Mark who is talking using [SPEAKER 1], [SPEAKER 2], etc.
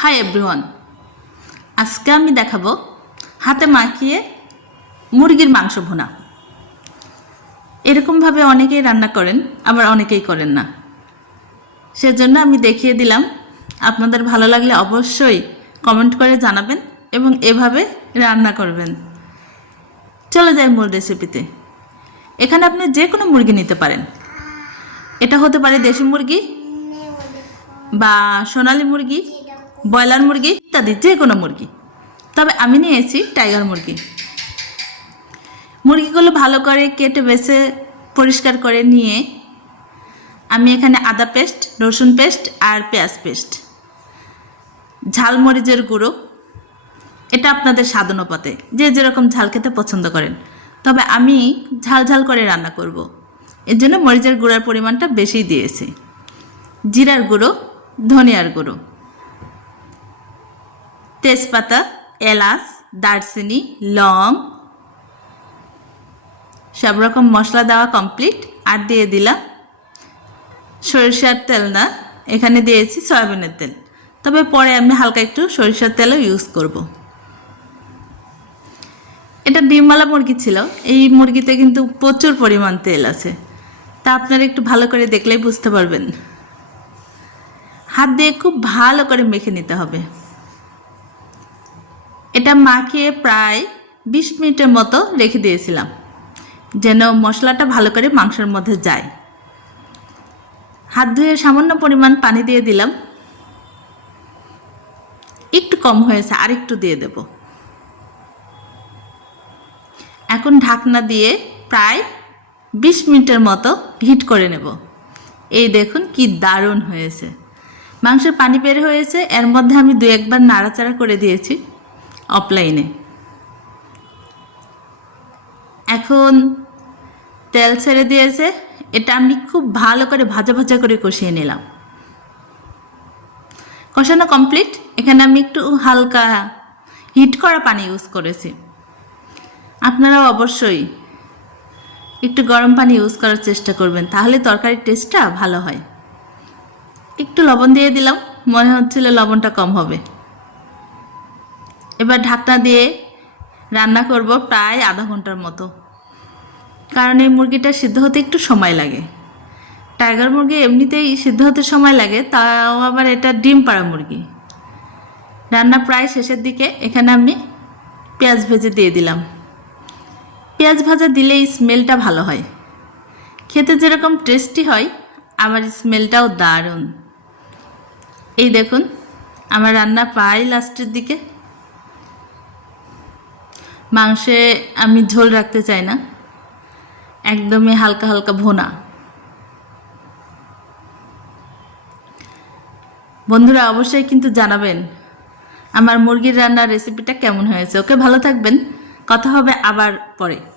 [SPEAKER 1] Hi everyone আজকে আমি দেখাবো হাতে মাখিয়ে মুরগির মাংস ভুনা। এরকমভাবে অনেকেই রান্না করেন, আবার অনেকেই করেন না। সেজন্য আমি দেখিয়ে দিলাম, আপনাদের ভালো লাগলে অবশ্যই কমেন্ট করে জানাবেন এবং এভাবে রান্না করবেন। চলে যায় মূল রেসিপিতে এখানে আপনি যে কোনো মুরগি নিতে পারেন। এটা হতে পারে দেশি মুরগি বা সোনালি মুরগি ব্রয়লার মুরগি, ইত্যাদি যে কোনো মুরগি। তবে আমি নিয়েছি টাইগার মুরগি। মুরগিগুলো ভালো করে কেটে, বেছে, পরিষ্কার করে নিয়ে আমি এখানে আদা পেস্ট, রসুন পেস্ট আর পেঁয়াজ পেস্ট। ঝাল মরিচের গুঁড়ো। এটা আপনাদের স্বাদনুপাতে যে যেরকম ঝাল খেতে পছন্দ করেন। তবে আমি ঝাল ঝাল করে রান্না করব। এর জন্য মরিচের গুঁড়ার পরিমাণটা বেশি দিয়েছি। জিরার গুঁড়ো, ধনিয়ার গুঁড়ো। তেজপাতা, এলাচ, দারচিনি, লং, সব রকম মশলা দেওয়া কমপ্লিট আর দিয়ে দিলাম সরিষার তেল না, এখানে দিয়েছি সয়াবিনের তেল। তবে পরে আমি হালকা একটু সরিষার তেলও ইউজ করব। এটা ডিমওয়ালা মুরগি ছিল, এই মুরগিতে কিন্তু প্রচুর পরিমাণ তেল আছে। তা আপনারা একটু ভালো করে দেখলেই বুঝতে পারবেন। হাত দিয়ে খুব ভালো করে মেখে নিতে হবে। এটা মাখিয়ে প্রায় বিশ মিনিটের মতো রেখে দিয়েছিলাম, যেন মশলাটা ভালো করে মাংসের মধ্যে যায়। হাত ধুয়ে সামান্য পরিমাণ পানি দিয়ে দিলাম। একটু কম হয়েছে আর একটু দিয়ে দেব। এখন ঢাকনা দিয়ে প্রায় বিশ মিনিটের মতো হিট করে নেব। এই দেখুন কি দারুণ হয়েছে। মাংসের পানি বের হয়েছে, এর মধ্যে আমি দু একবার নাড়াচাড়া করে দিয়েছি। অফলাইনে এখন তেল ছেড়ে দিয়েছে, এটা আমি খুব ভালো করে ভাজা ভাজা করে কষিয়ে নিলাম। কষানো কমপ্লিট এখানে আমি একটু হালকা হিট করা পানি ইউজ করেছি। আপনারাও অবশ্যই একটু গরম পানি ইউজ করার চেষ্টা করবেন, তাহলে তরকারির টেস্টটা ভালো হয়। একটু লবণ দিয়ে দিলাম, মনে হচ্ছিল লবণটা কম হবে। এবার ঢাকনা দিয়ে রান্না করব প্রায় আধা ঘণ্টার মতো। কারণ এই মুরগিটা সিদ্ধ হতে একটু সময় লাগে। টাইগার মুরগি এমনিতেই সিদ্ধ হতে সময় লাগে, তাও আবার এটা ডিম পাড়া মুরগি। রান্না প্রায় শেষের দিকে, এখানে আমি পেঁয়াজ ভেজে দিয়ে দিলাম। পেঁয়াজ ভাজা দিলেই স্মেলটা ভালো হয়। খেতে যেরকম টেস্টি হয় আবার স্মেলটাও দারুণ। এই দেখুন, আমার রান্না প্রায় লাস্টের দিকে। মাংসে আমি ঝোল রাখতে চাই না। একদমই হালকা হালকা ভোনা। বন্ধুরা, অবশ্যই কিন্তু জানাবেন আমার মুরগির রান্নার রেসিপিটা কেমন হয়েছে। ওকে ভালো থাকবেন। কথা হবে আবার পরে।